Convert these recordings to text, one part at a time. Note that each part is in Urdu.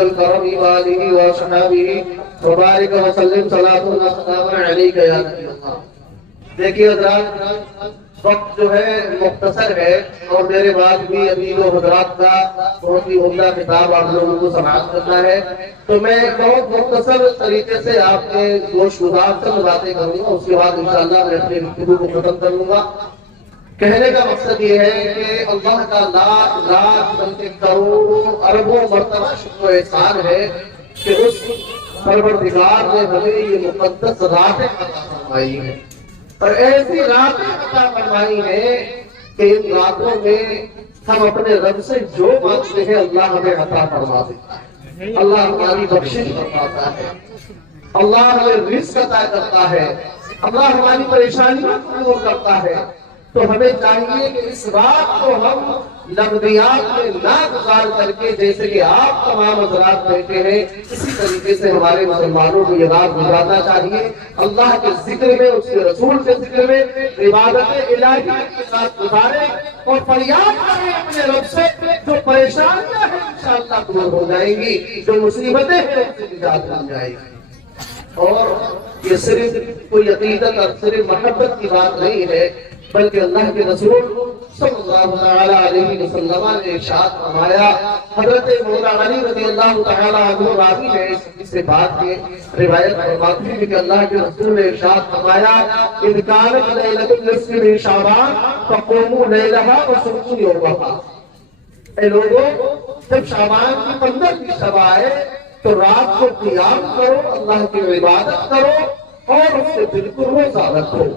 الكرم وآله وصحبه وبارك وسلم صلاة الله وسلام عليك يا نبي اللہ۔ دیکھیے حضرات، وقت جو ہے مختصر ہے اور میرے بعد بھی ابھی دو حضرات کا بہت ہی عمدہ کتاب آپ لوگوں کو سماعت کرنا ہے، تو میں بہت مختصر طریقے سے آپ کے گوش گزار چند باتیں کروں گا، اس کے بعد انشاءاللہ میں اپنے گفتگو کو ختم کر لوں گا۔ کہنے کا مقصد یہ ہے کہ اللہ کا لاکھ بلکہ کروڑوں اربوں مرتبہ شکر و احسان ہے کہ اس پروردگار نے ہمیں یہ مقدس راتیں عطا فرمائی ہیں، اور ایسی راتیں عطا فرمائی ہیں کہ ان راتوں میں ہم اپنے رب سے جو مانگتے ہیں اللہ ہمیں عطا فرما دیتا ہے، اللہ ہماری بخشش فرماتا ہے، اللہ ہمیں رزق عطا کرتا ہے، اللہ ہماری پریشانیوں کو دور کرتا ہے۔ تو ہمیں چاہیے کہ اس رات کو ہم لغویات میں نہ گزار کر کے، جیسے کہ آپ تمام حضرات بیٹھے ہیں، اسی طریقے سے ہمارے مسلمانوں کو یہ رات گزارنا چاہیے، اللہ کے ذکر میں، اس کے رسول کے ذکر میں، عبادت الہی کے ساتھ گزاریں اور فریاد کریں اپنے رب سے۔ جو پریشانیاں ہیں انشاءاللہ دور ہو جائیں گی، جو مصیبتیں ہیں ان سے نجات مل جائے گی۔ اور یہ صرف کوئی عقیدت اور صرف محبت کی بات نہیں ہے، بلکہ اللہ کے رسول صلی اللہ علیہ وسلم نے ارشاد فرمایا، حضرت مولا علی رضی اللہ تعالی عنہ راوی ہے اس سے بات کی روایت فرماتے ہیں کہ اللہ کے رسول نے ارشاد فرمایا، اذ کانت لیلۃ النصف من شعبان فقوموا لیلھا وصوموا یومھا۔ اے لوگوں، جب شعبان کی 15 کی شب آئے تو رات کو قیام کرو، اللہ کی عبادت کرو اور اس سے بالکل روزہ رکھو۔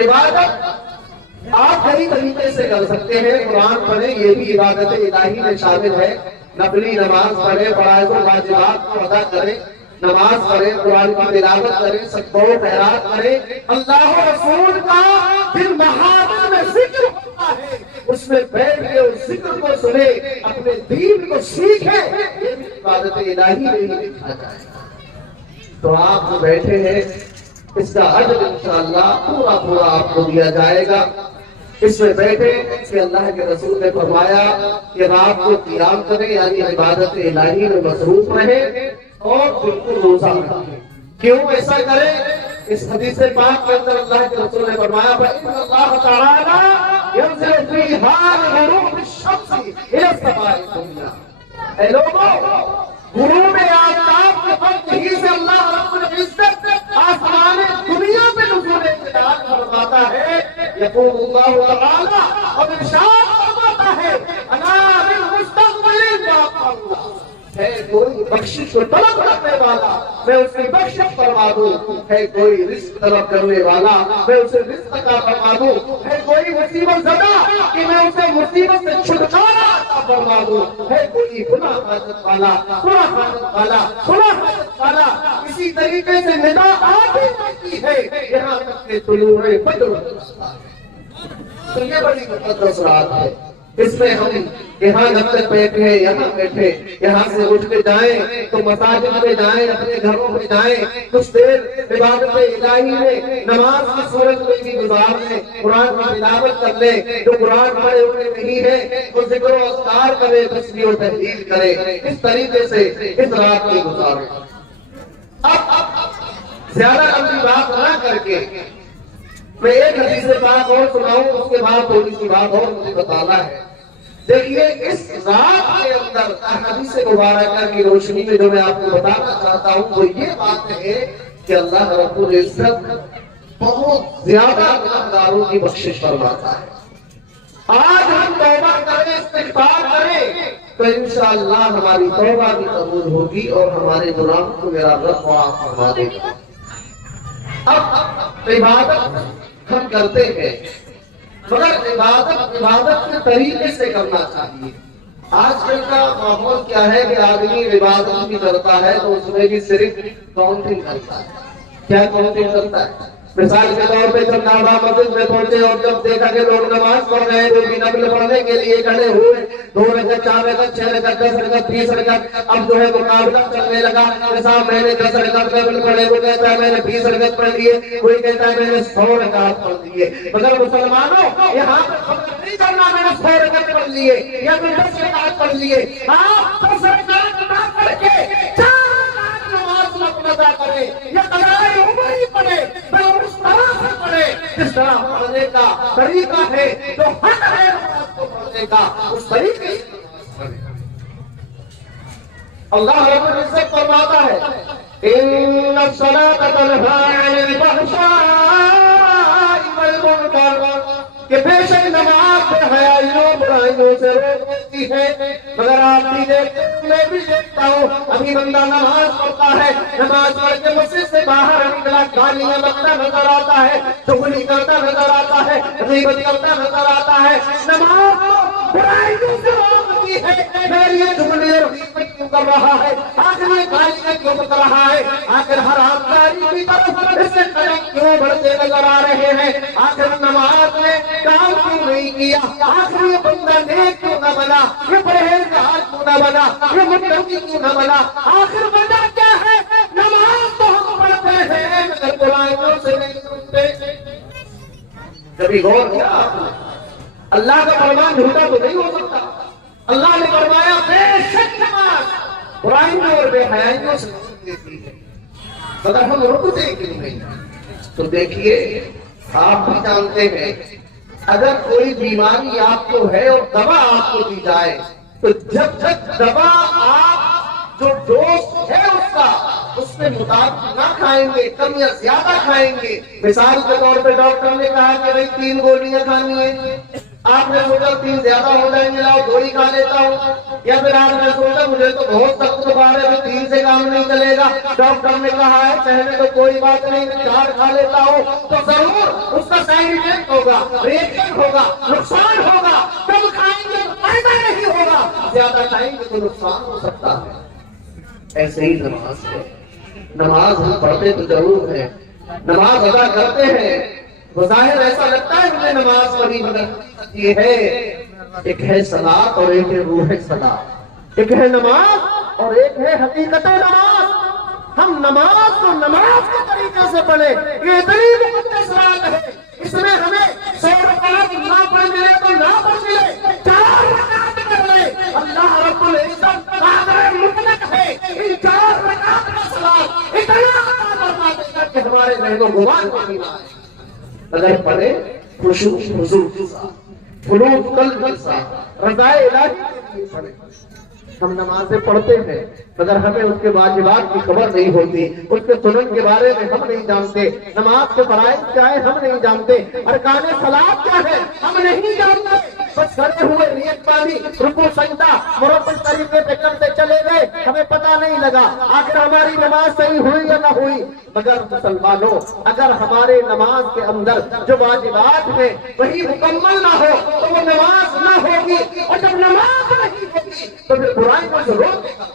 عبادت آپ کئی طریقے سے کر سکتے ہیں، قرآن پڑھیں، یہ بھی عبادت الہی میں شامل ہے، نفلی نماز پڑھیں، فرائض و واجبات کو ادا کریں، نماز پڑھیں، قرآن کی تلاوت کریں، صدقہ و خیرات کریں۔ اللہ و رسول کا دن محاذ میں ذکر ہوتا ہے، اس میں بیٹھ کے اس ذکر کو سنیں، اپنے دین کو سیکھیں، یہ بھی عبادت الہی میں ہی لکھا جائے گا۔ تو آپ جو بیٹھے ہیں، اس کا اجر انشاءاللہ پورا پورا آپ کو دیا جائے گا۔ اس میں بیٹھے کہ اللہ کے رسول نے فرمایا کہ رات کو قیام کریں، یعنی عبادت الہی میں مصروف رہیں اور بالکل روزہ رکھیں۔ کیوں ایسا کریں؟ اس حدیث پاک کے اندر اللہ کے رسول نے فرمایا، فَإِنَّ اللَّهَ تَعَالَى يَنزِلُ فِي حَالِ غُرُوبِ الشَّمْسِ إِلَى السَّمَاءِ الدُّنْيَا۔ اے لوگوں، غروب آفتاب کے وقت ہی سے اللہ رب العزت آسمان دنیا میں نزول انتظار فرماتا ہے، یقول اللہ تعالی، اور ارشاد فرماتا ہے، انا بالمستقبل اللہ، ہے کوئی بخشش کو طلب کرنے والا میں اسے بخشش فرما دوں، ہے کوئی رزق طلب کرنے والا میں اسے رزق عطا فرما دوں، ہے کوئی مصیبت زدہ کہ میں اسے مصیبت سے چھٹکارا عطا فرما دوں، ہے کوئی گناہ حاجت والا، گناہ حاجت والا، گناہ حاجت والا۔ اسی طریقے سے ندا آتی رہتی ہے یہاں تک کہ طلوع فجر ہوتا ہے۔ تو یہ بڑی مقدس رات ہے، اس میں ہم یہاں جب تک بیٹھے، یہاں بیٹھے، یہاں سے اٹھ کے جائیں تو مساجد میں جائیں، اپنے گھروں میں جائیں، کچھ دیر عبادت الہی میں نماز کی صورت میں بھی گزار لیں، قرآن کی تلاوت کر لیں، جو قرآن پڑھے ہوئے نہیں ہے وہ ذکر و اذکار کرے، تسبیح و تحلیل کرے، اس طریقے سے اس رات کو گزاریں۔ اب زیادہ لمبی بات نہ کر کے میں ایک حدیث پاک اور سناؤں، اس کے بعد تھوڑی سی بات اور مجھے بتانا ہے۔ دیکھیے اس رات کے اندر احادیث مبارکہ کی روشنی میں جو میں آپ کو بتانا چاہتا ہوں وہ یہ بات ہے کہ اللہ رب العزت بہت زیادہ گنہگاروں کی بخشش فرماتا ہے۔ آج ہم توبہ کریں، استغفار کریں تو انشاءاللہ ہماری توبہ بھی قبول ہوگی اور ہمارے گناہوں کو میرا رب معاف فرما دے گا۔ اب عبادت ہم کرتے ہیں، مگر عبادت کے طریقے سے کرنا چاہیے۔ آج کل کا ماحول کیا ہے کہ آدمی عبادت بھی کرتا ہے تو اس میں بھی صرف کاؤنٹنگ کرتا ہے۔ کیا کاؤنٹنگ کرتا ہے؟ مثال کے طور پہ جب نابا مسجد میں پہنچے اور جب دیکھا کہ لوگ نماز پڑھ رہے ہیں تو بھی نفل پڑھنے کے لیے کھڑے ہوئے، 2 رکعت، 4 رکعت، 6 رکعت، 10 رکعت، 30 رکعت، اب جو ہے مقابلہ چلنے لگا۔ صاحب میں نے 10 رکعت نفل پڑھے، وہ کہتا ہے میں نے 20 رکعت پڑھ لیے، کوئی کہتا ہے میں نے 100 رکعت پڑھ لیے۔ مگر مسلمانوں یہاں پر خبر نہیں کرنا میں نے 100 رکعت پڑھ لیے یا میں 10 رکعت پڑھ لیے۔ آپ 10 رکعت جس طرح پڑھنے کا طریقہ ہے جو حق ہے نماز کو پڑھنے کا اس طریقے سے اللہ رب العزت فرماتا ہے ان الصلاۃ تنہی عن الفحشاء والمنکر کہ بے شک نماز بے حیائیوں برائیوں سے روکتی ہے مگر آپ بھی دیکھتے میں بھی دیکھتا ہوں ابھی بندہ نماز پڑھتا ہے نماز پڑھ کے مسجد سے باہر نکلا گالیاں بکتا نظر آتا ہے چغلی کرتا نظر آتا ہے غیبت کرتا نظر آتا ہے نماز برائیوں سے روکتی ہے میری یہ چغلی اور غیبت کیوں کر رہا ہے آخر یہ گالیاں کیوں بک رہا ہے آخر حرام کاری کی طرف اس سے قدم کیوں بڑھتے نظر آ رہے ہیں آخر نماز میں کام کیوں نہیں کیا آخر یہ بندہ نیک کیوں نہ بنا یہ پرہیزگار کیوں نہ بنا یہ متقی کیوں نہ بنا آخر وجہ کیا ہے نماز تو ہم پڑھتے ہیں مگر برائیوں سے نہیں روکتے کبھی غور کیا آپ نے اللہ کا فرمان جھوٹا تو نہیں ہو سکتا اللہ نے فرمایا بے شک نماز برائیوں اور بے حیائیوں سے روک دیتی ہے مگر ہم رکتے کیوں نہیں تو دیکھیے آپ بھی جانتے ہیں اگر کوئی بیماری آپ کو ہے اور دوا آپ کو دی جائے تو جب تک دوا آپ جو ڈوز ہے اس کا اس کے مطابق نہ کھائیں گے کم یا زیادہ کھائیں گے مثال کے طور پہ ڈاکٹر نے کہا کہ بھائی 3 گولیاں کھانی ہیں آپ نے سوچا 3 زیادہ ہو جائیں گے لاؤ 2 ہی کھا لیتا ہوں یا پھر آپ نے سوچا مجھے تو بہت سخت بخار ہے 3 سے کام نہیں چلے گا ڈاکٹر نے کہا ہے پہلے تو کوئی بات نہیں 4 کھا لیتا ہوں تو ضرور اس کا سائیڈ افیکٹ ہوگا ریئیکشن ہوگا نقصان ہوگا کم کھائیں گے فائدہ نہیں ہوگا زیادہ کھائیں گے تو نقصان ہو سکتا ہے ایسے ہی نماز ہے نماز ہم پڑھتے تو ضرور ہے نماز ادا کرتے ہیں بظاہر ایسا لگتا ہے مجھے نماز پڑھی مگر یہ ہے ایک ہے صلاۃ اور ایک ہے روح صلاۃ ایک ہے نماز اور ایک ہے حقیقت نماز ہم نماز کو نماز کے طریقے سے پڑھیں یہ اتنی مقدس رات ہے اس میں ہمیں 100 رکعت نہ پڑھ ملے تو نہ پڑھ ملے 4 رکعت کر لے اللہ رب العزت قادر مطلق ہے ان 4 رکعت کا صلاۃ اتنا عطا فرما دے گا کہ ہمارے ذہن و گمان کو نہیں آئے اگر پڑھے خشوع حضور کے ساتھ خلوص قلب کے ساتھ رضا الہی کے لیے پڑھے ہم نمازیں پڑھتے ہیں مگر ہمیں اس کے واجبات کی خبر نہیں ہوتی اس کے سنن کے بارے میں ہم نہیں جانتے نماز کے فرائض کیا ہے ہم نہیں جانتے ارکان صلاۃ کیا ہے ہم نہیں جانتے بس کھڑے ہوئے نیت باندھی رکوع سجدہ مرتب طریقے پہ کرتے چلے گئے ہمیں پتہ نہیں لگا آخر ہماری نماز صحیح ہوئی یا نہ ہوئی مگر مسلمانوں اگر ہمارے نماز کے اندر جو واجبات ہیں وہی مکمل نہ ہو تو وہ نماز نہ ہوگی اور جب نماز نہیں ہوگی تو پھر برائیوں سے روکے گا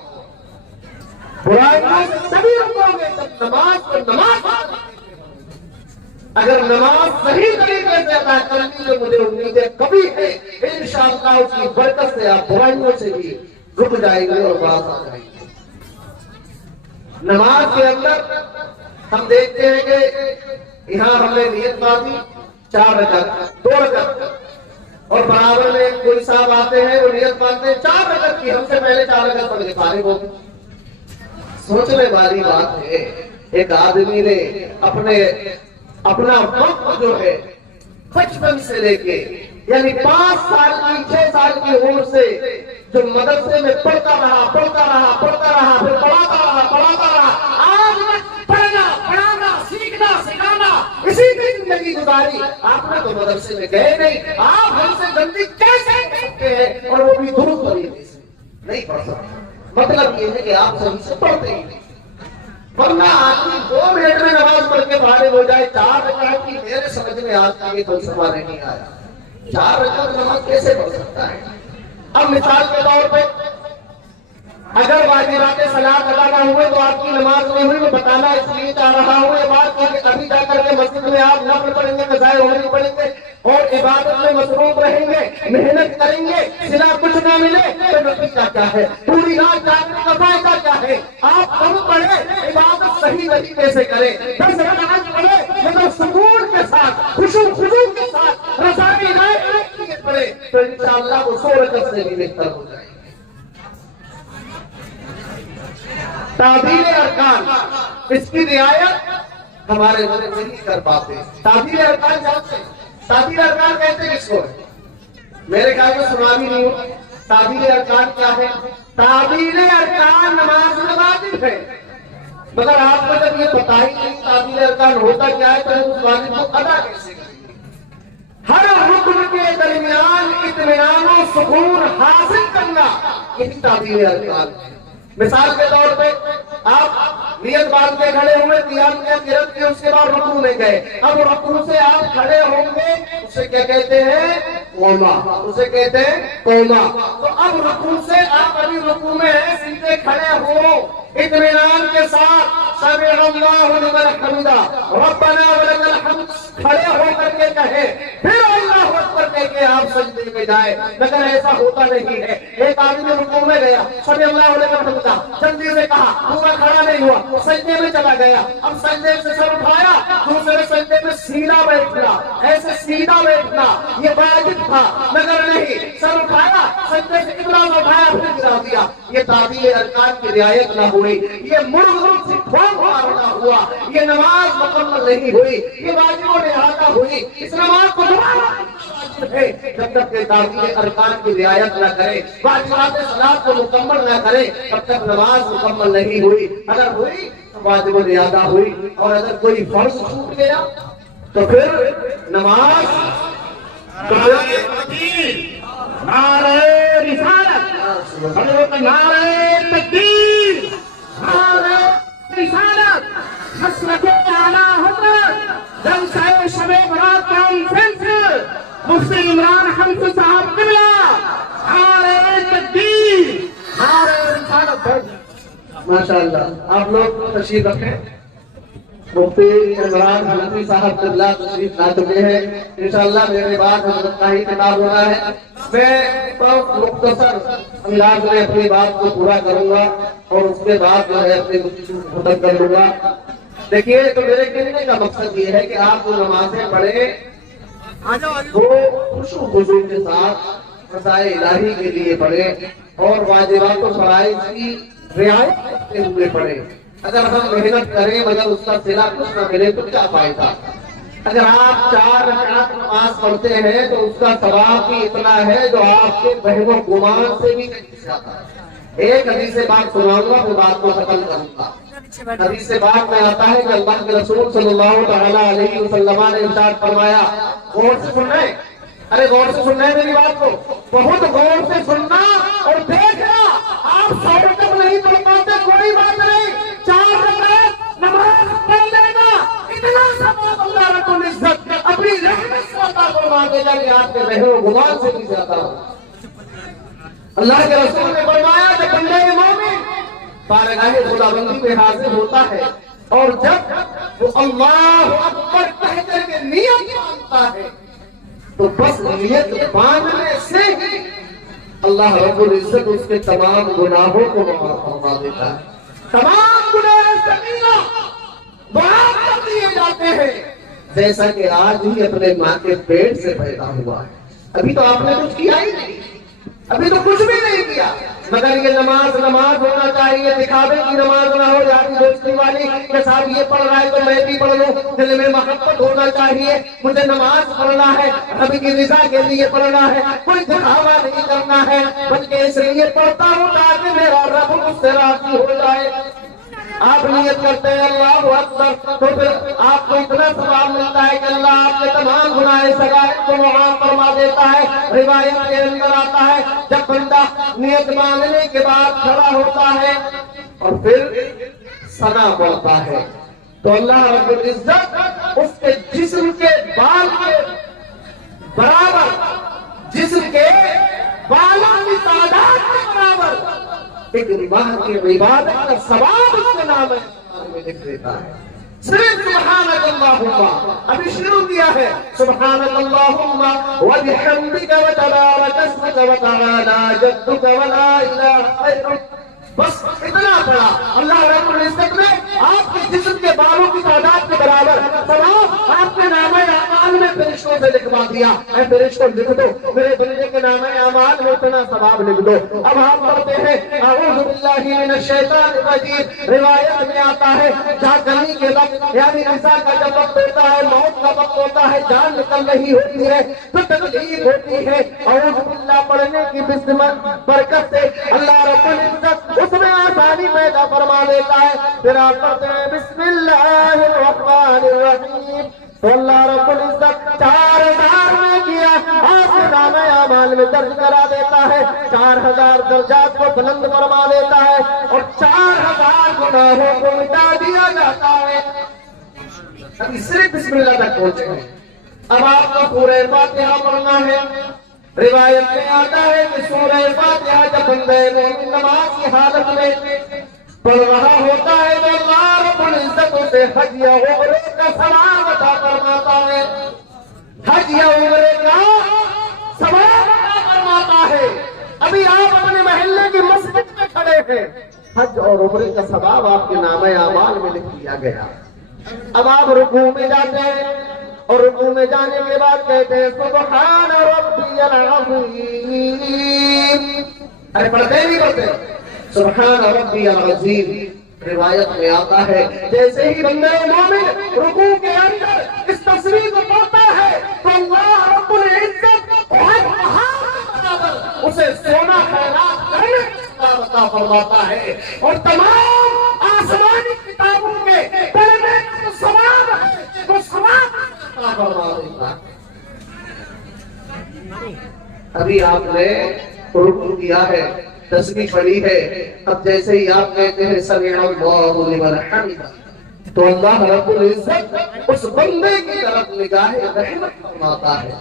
برائیوں سے تبھی روکو گے جب نماز کو نماز اگر نماز صحیح طریقے سے ادا کرنے کی مجھے امیدیں کبھی ہے انشاءاللہ اس کی برکت سے آپ برائیوں سے بھی رک جائیں گے اور باز آ جائیں گے نماز کے اندر ہم دیکھتے ہیں کہ یہاں ہم نے نیت باندھی 4 رکعت 2 رکعت اور برابر میں کوئی صاحب آتے ہیں وہ نیت باندھتے ہیں 4 رکعت کی ہم سے پہلے 4 رکعت پڑھ کے فارغ ہو گئے سوچنے والی بات ہے ایک آدمی نے اپنا وقت جو ہے بچپن سے لے کے یعنی 5 سال کی 6 سال کی عمر سے جو مدرسے میں پڑھتا رہا پھر پڑھاتا رہا آج تک پڑھنا پڑھانا سیکھنا سکھانا اسی میں زندگی گزاری آپ نے تو مدرسے میں گئے نہیں آپ ہم سے جلدی کیسے پڑھتے ہیں اور وہ بھی درست طریقے سے نہیں پڑھ سکتے مطلب یہ ہے کہ آپ صحیح سے پڑھتے ہی نہیں ورنہ آدمی 2 منٹ میں نماز پڑھ کے فارغ ہو جائے 4 رکعت کی میرے سمجھ میں آج تک یہ فلسفہ نہیں آیا 4 رکعت نماز کیسے پڑھ سکتا ہے اب مثال کے طور پہ اگر واجبات صلاۃ ادا نہ ہوئے تو آپ کی نماز نہیں ہوئی میں بتانا اس لیے چاہ رہا ہوں یہ بات کہ ابھی جا کر کے مسجد میں آپ نفل پڑھیں گے قضاء عمر پڑھیں گے اور عبادت میں مصروف رہیں گے محنت کریں گے صلا کچھ نہ ملے تو نتیجہ کیا ہے پوری رات جاگنے کا فائدہ کیا ہے آپ کم پڑھیں عبادت صحیح طریقے سے کریں 10 رکعت پڑھیں لیکن سکون کے ساتھ خشوع کے ساتھ رضا الہی کے پڑھیں تو انشاءاللہ وہ 100 رکعت سے بھی بہتر ہو جائے تعبیر ارکان اس کی رعایت ہمارے لوگ نہیں کر پاتے. تعبیر ارکان جانتے ہیں؟ تعبیر ارکان کہتے ہیں کس کو؟ میرے خیال میں سنا بھی نہیں ہو. تعبیر ارکان کیا ہے؟ تعبیر ارکان نماز میں واجب ہے، مگر آپ کو جب یہ بتا ہی نہیں تعبیر ارکان ہوتا کیا ہے تو اس واجب کو ادا کیسے کریں؟ ہر رکن کے درمیان اطمینان و سکون حاصل کرنا یہی تعبیر ارکان ہے. مثال کے طور پہ آپ نیت باندھ کے کھڑے ہوئے، قیام کیا، قرات کی، اس کے بعد رکوع میں گئے. اب رکوع سے آپ کھڑے ہوں گے، اسے کیا کہتے ہیں؟ قوما. اسے کہتے ہیں قوما. تو اب رکوع سے آپ ابھی رکوع میں ہیں، سیدھے کھڑے ہو اطمینان کے ساتھ سمع اللہ لمن حمدہ ربنا ولک الحمد کھڑے ہو کر کے کہے، پھر اللہ اکبر کہہ کے آپ سجدے میں جائے. مگر ایسا ہوتا نہیں ہے. ایک آدمی رکوع میں گیا، سمع اللہ لمن حمدہ جلدی سے کہا، پورا کھڑا نہیں ہوا، سجدے میں چلا گیا. اب سجدے سے سر اٹھایا، دوسرے سجدے میں سیدھا بیٹھنا، ایسے سیدھا بیٹھنا یہ واجب تھا، مگر نہیں. سر اٹھایا، سجدے سے اتنا اٹھایا پھر گرا دیا. یہ تعبیر ارکان کی رعایت نہ ہوئی، یہ مرغ سے نہ ہوا، یہ نماز مکمل نہیں ہوئی، یہ واجب و احاطہ ہوئی. اس نماز کو واجب ہے جب تک کہ تعبیر ارکان کی رعایت نہ کرے، واجبات صلاۃ کو مکمل نہ کرے، تب تک نماز مکمل نہیں ہوئی. اگر ہوئی تو واجب و احاطہ ہوئی، اور اگر کوئی فرض چھوٹ گیا تو پھر نماز نعرہ رسالت، نعرہ تکبیر، نعرہ رسالت، مسلک اعلیٰ حضرت جلسہ شب برات کانفرنس مفتی عمران حمزہ صاحب قبلہ، نعرہ تکبیر، نعرہ رسالت. ماشاءاللہ آپ لوگ تشریف رکھیں. مفتی عمران حمزہ صاحب قبلہ تشریف لا چکے ہیں. انشاءاللہ میرے بعد حضرت کا ہی خطاب ہونا ہے. میں بہت مختصر انداز میں اپنی بات کو پورا کروں گا اور اس کے بعد جو ہے اپنی گفتگو ختم کر لوں گا. دیکھیے تو میرے کہنے کا مقصد یہ ہے کہ آپ جو نمازیں پڑھیں وہ خشوع و خضوع کے ساتھ رضائے الہی کے لیے پڑھیں اور واجبات و فرائض کی رعایت کرتے ہوئے پڑھیں. اگر ہم محنت کریں مگر اس کا صلہ کچھ نہ ملے تو کیا فائدہ؟ اگر آپ 4 رکعت نماز پڑھتے ہیں تو اس کا ثواب بھی اتنا ہے جو آپ کے وہم و گمان سے بھی نہیں جاتا ہے. ایک حدیث بات سناؤں گا پھر بات کو ختم کروں گا. حدیث بات میں آتا ہے کہ اللہ کے رسول صلی اللہ تعالیٰ علیہ وسلم نے ارشاد فرمایا، غور سے سننا ہے، ارے غور سے سننا ہے میری بات کو، بہت غور سے سننا اور دیکھنا. آپ 100 تک نہیں پڑھ پاتے کوئی بات نہیں، 4 رکعت نماز پڑھ لینا، اتنا ثواب اللہ رب العزت اپنی رحمت سے عطا فرما دے گا کہ آپ کے وہم و گمان سے بھی زیادہ ہو. اللہ کے رسول نے فرمایا کہ بندے مومن بارگاہ خداوندی میں حاضر ہوتا ہے اور جب وہ اللہ اکبر کہہ کر کے نیت مانتا ہے تو بس نیت باندھنے سے ہی اللہ رب العزت اس کے تمام گناہوں کو معاف فرما دیتا ہے. تمام گناہ صغیرہ معاف کر دیے جاتے ہیں. جیسا کہ آج ہی اپنے ماں کے پیٹ سے پیدا ہوا ہے. ابھی تو آپ نے کچھ کیا ہی نہیں، ابھی تو کچھ بھی نہیں کیا، مگر یہ نماز ہونا چاہیے. دکھاوے کی نماز نہ ہو، یاری دوستی والی کہ صاحب یہ پڑھ رہا ہے تو میں بھی پڑھ لوں. دل میں محبت ہونا چاہیے، مجھے نماز پڑھنا ہے، رب کی رضا کے لیے پڑھنا ہے، کوئی دکھاوا نہیں کرنا ہے، بلکہ اس لیے پڑھتا ہوں تاکہ میرا رب مجھ سے راضی ہو جائے. آپ نیت کرتے ہیں اللہ اکبر تو پھر آپ کو اتنا ثواب ملتا ہے کہ اللہ آپ کے تمام گناہ صغائر کو معاف فرما دیتا ہے. روایت کے اندر آتا ہے جب بندہ نیت ماننے کے بعد کھڑا ہوتا ہے اور پھر ثنا پڑھتا ہے تو اللہ رب العزت اس کے جسم کے بال کے برابر، جسم کے بالوں کی تعداد کے برابر ایک ماہ کی عبادت کا ثواب اس کے نام میں لکھ دیتا ہے. صرف سبحانک اللہم، ابھی شروع کیا ہے سبحانک اللہم وبحمدک وتبارک اسمک وتعالی جدک ولا الہ غیرک، بس اتنا پڑھا. اللہ رب العزت نے آپ کے جسم کے بالوں کی تعداد کے برابر ثواب آپ کے نامہ اعمال میں فرشتوں سے لکھوا دیا. اے فرشتوں لکھ دو میرے بندے کے نامہ اعمال میں اتنا ثواب لکھ دو. اب ہم پڑھتے ہیں اعوذ باللہ من الشیطان الرجیم. روایت میں آتا ہے جہاں کرنے کے وقت یعنی انسان کا جب وقت ہوتا ہے, موت کا وقت ہوتا ہے, جان نکل رہی ہوتی ہے تو تکلیف ہوتی ہے. اعوذ باللہ پڑھنے کی برکت سے اللہ رب العزت اس میں آسانی پیدا فرما دیتا ہے. پھر آپ پڑھتے ہیں بسم اللہ الرحمن الرحیم تو اللہ رب العزت 4000 میں کیا آپ کے نامہ اعمال میں درج کرا دیتا ہے. 4000 درجات کو بلند فرما دیتا ہے اور 4000 گناہوں کو مٹا دیا جاتا ہے. ابھی صرف بسم اللہ تک پہنچے ہیں. اب آپ کو سورہ فاتحہ پڑھنا ہے. روایت میں آتا ہے کہ سورہ فاتحہ جب بندہ مومن نماز کی حالت میں پڑھ رہا ہوتا ہے تو اللہ رب العزت اسے حج یا عمرے کا ثواب عطا فرماتا ہے. حج یا عمرے کا ثواب عطا فرماتا ہے. ابھی آپ اپنے محلے کی مسجد میں کھڑے ہیں, حج اور عمرے کا ثواب آپ کے نامہ اعمال میں لکھ دیا گیا. اب آپ رکوع میں جاتے ہیں اور رکوع میں جانے کے بعد کہتے ہیں سبحان ربی العظیم. ارے پڑھتے نہیں پڑھتے سبحان ربی العظیم. روایت میں آتا ہے جیسے ہی بندہ مومن رکوع کے اندر اس تصویر کو پڑھتا ہے تو اللہ رب العزت اسے سونا خیرات کرنے کا عطا فرماتا ہے اور تمام آسمانی کتابوں کے پڑھنے کا ثواب ہے وہ ثواب عطا فرما دیتا ہے. ابھی آپ نے رکوع کیا ہے, تسبیح پڑھی ہے, اب جیسے ہی آپ کہتے ہیں سمع اللہ لمن حمدہ تو اللہ رب العزت اس بندے کی طرف نگاہ رحمت فرماتا ہے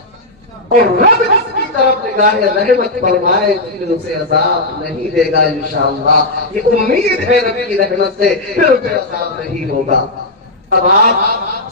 اور رب اس کی طرف نگاہ رحمت فرمائے پھر اسے عذاب نہیں دے گا انشاءاللہ. یہ امید ہے رب کی رحمت سے پھر اسے عذاب نہیں ہوگا. اب آپ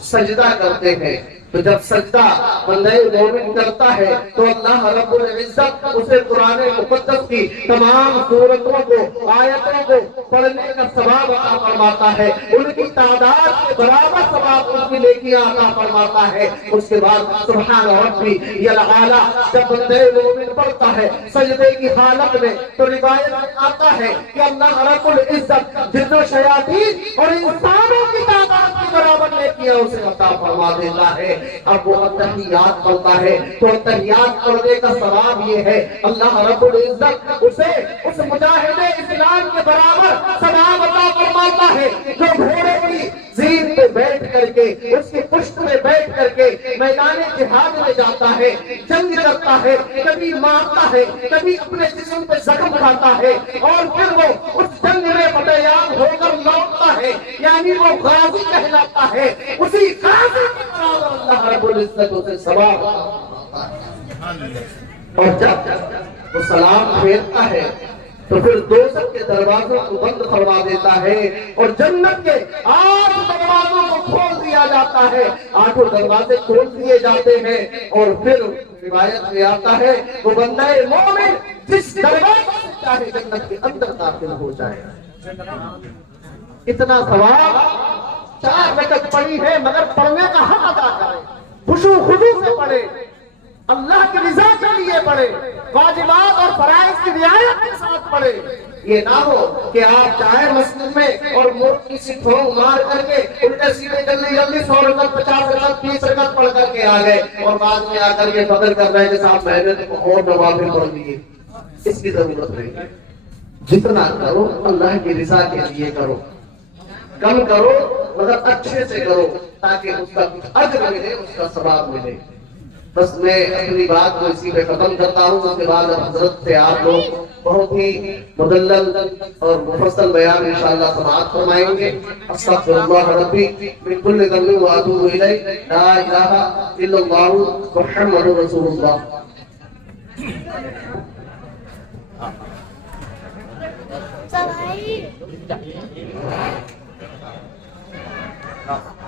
سجدہ کرتے ہیں تو جب سجدہ بندہ مومن کرتا ہے تو اللہ رب العزت اسے قرآن مقدس کی تمام سورتوں کو آیتوں کو پڑھنے کا ثواب عطا فرماتا ہے. ان کی تعداد کے برابر ثواب ان کی نیکیاں عطا فرماتا ہے. اس کے بعد سبحان ربی الاعلی جب بندہ مومن پڑھتا ہے سجدے کی حالت میں تو روایت میں آتا ہے کہ اللہ رب العزت جن شیاطین اور انسانوں کی تعداد کے برابر نیکیاں اسے عطا فرما دیتا ہے. اب وہ تحیات پڑھتا ہے تو تحیات پڑھنے کا ثواب یہ ہے اللہ رب العزت اسے اس مجاہد اسلام کے برابر ثواب عطا فرماتا ہے جو گھوڑے کی زین پہ بیٹھ کر کے اس کی پشت میں بیٹھ کر کے میدان جہاد میں جاتا ہے, جنگ کرتا ہے, کبھی مارتا ہے, کبھی اپنے جسم پہ زخم اٹھاتا ہے اور پھر وہ اس جنگ میں فتحیاب ہو کر لوٹتا ہے یعنی وہ غازی کہلاتا ہے. اسی غازی کے برابر اللہ رب العزت اسے ثواب عطا فرماتا ہے. اور جب وہ سلام پھیرتا ہے تو پھر دوزخ کے دروازوں کو بند فرما دیتا ہے اور جنت کے 8 دروازوں کو کھول دیا جاتا ہے. 8 دروازے کھول دیے جاتے ہیں اور پھر روایت میں آتا ہے وہ بندہ مومن جس دروازے سے چاہے جنت کے اندر داخل ہو جائے. اتنا ثواب 4 رکعت پڑھی ہے مگر پڑھنے کا حق ادا کرے, خشوع خضوع سے پڑھے, اللہ کی رضا کے لیے پڑھے, واجبات اور فرائض کی رعایت کے ساتھ پڑھے. یہ نہ ہو کہ آپ چاہے مسجد میں اور ملک کی ٹھونگ مار کر کے الٹے سیدھے جلدی 100 رکعت 50 رکعت 30 رکعت پڑھ کر کے آ گئے اور بعد میں آ کر یہ فخر کر رہے ہیں کہ صاحب میں نے اور نوافل پڑھ لیے. اس کی ضرورت نہیں. جتنا کرو اللہ کی رضا کے لیے کرو, کم کرو مگر اچھے سے کرو تاکہ اس کا اجر ملے, اس کا ثواب ملے. بس میں اپنی بات کو اسی پہ ختم کرتا ہوں. اس کے بعد حضرت سے آپ لوگ بہت ہی مدلل اور مفصل بیان انشاءاللہ سماعت فرمائیں گے. استغفر اللہ ربی من کل ذنب واتوب الیہ لا الہ الا اللہ محمد رسول اللہ. Bye.